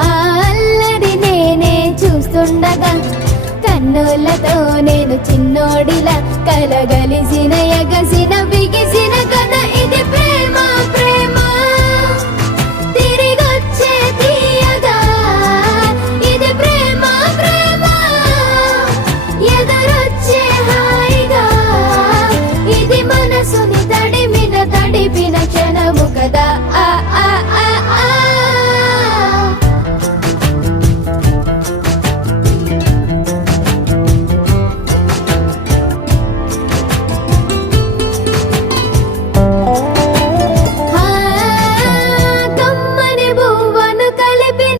ఆ అల్లరి నేనే చూస్తుండగా కన్నులతో నేను చిన్నోడిలా కలగలిసిన ఎగసిన బిగిసిన కథ ఇది ప్రేమ.